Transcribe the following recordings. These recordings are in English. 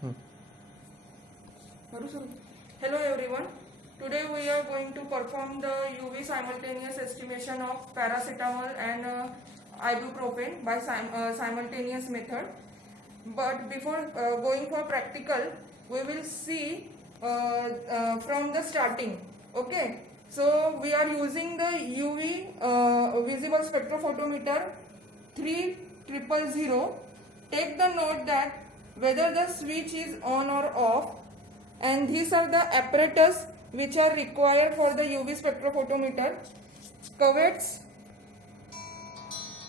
Hello everyone. Today we are going to perform the UV simultaneous estimation of paracetamol and ibuprofen by simultaneous method. But before going for practical, we will see from the starting. Okay. So we are using the UV visible spectrophotometer 3000. Take the note that whether the switch is on or off, and these are the apparatus which are required for the UV spectrophotometer: cuvettes,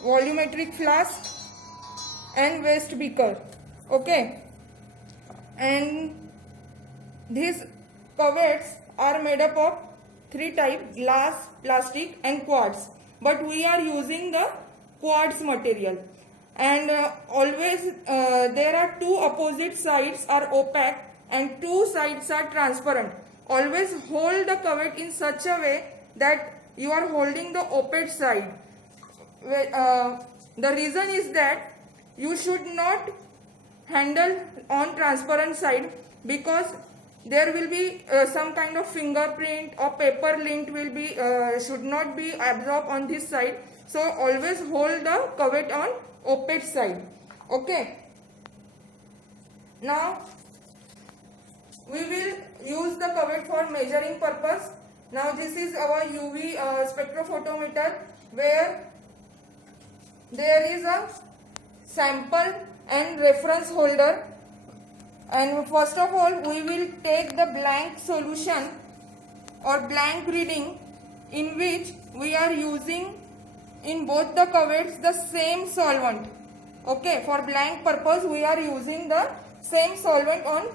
volumetric flask, and waste beaker. Okay, and these cuvettes are made up of three types: glass, plastic, and quartz. But we are using the quartz material. And always there are two opposite sides are opaque and two sides are transparent. Always hold the cuvette in such a way that you are holding the opaque side. The reason is that you should not handle on transparent side, because there will be some kind of fingerprint or paper lint will be should not be absorbed on this side. So always hold the cuvette on opaque side. Okay. Now we will use the cuvette for measuring purpose. Now this is our UV spectrophotometer, where there is a sample and reference holder. And first of all, we will take the blank solution or blank reading, in which we are using in both the cuvettes the same solvent. Okay, for blank purpose we are using the same solvent on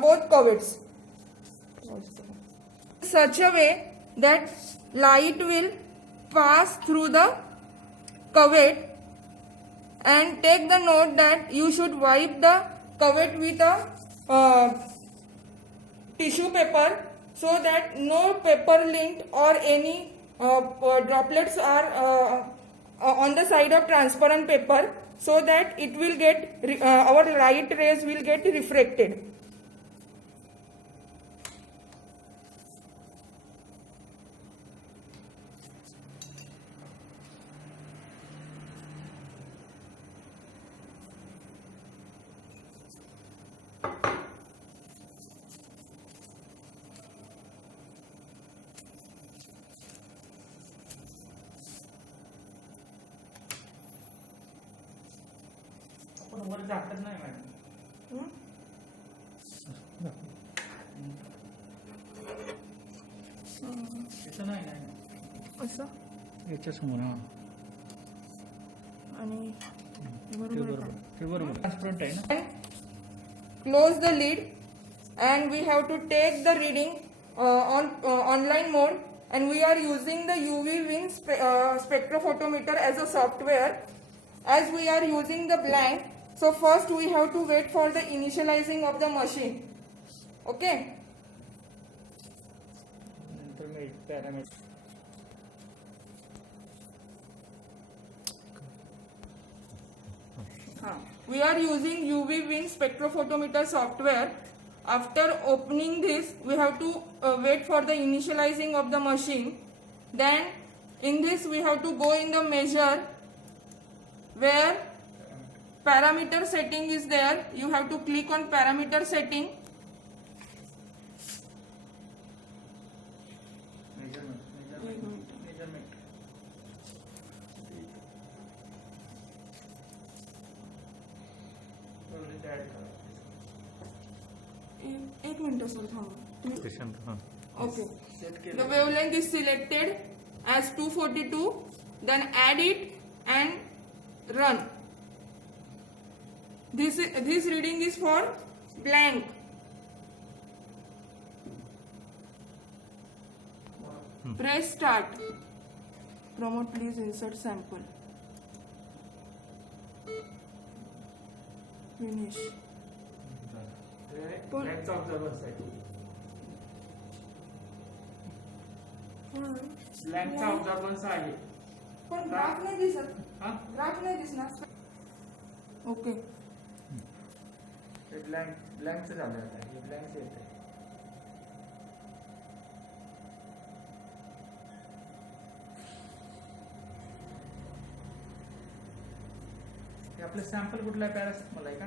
both cuvettes, such a way that light will pass through the cuvette. And take the note that you should wipe the cuvette with a tissue paper, so that no paper lint or any droplets are on the side of transparent paper, so that it will get our light rays will get refracted. वर झाकत नाही madam. इथं नाही नाही असं याच्या समोर. हा आणि ते बरोबर ट्रान्सपरंट आहे ना. Close the lid, and we have to take the reading on online mode, and we are using the UV Win spectrophotometer as a software. As we are using the blank, so first we have to wait for the initializing of the machine. Okay. Intermediate parameter. We are using UV Win spectrophotometer software. After opening this, we have to wait for the initializing of the machine. Then in this we have to go in the measure, where parameter setting is there. You have to click on parameter setting. Measurement. एक minute sir थांबा. Okay. Okay. The wavelength is selected as 242. Then add it and run. This reading is for blank. Press start. Promote, please insert sample. Finish. Length of the bus आहे. Length of the bus आहे. पण graph नाही दिसत. हा graph नाही दिसणार. Okay. हे ब्लँकचं झालं आता, हे ब्लँकचं येत आहे. हे आपलं सॅम्पल कुठला आहे? पॅरासिटामॉल आहे का?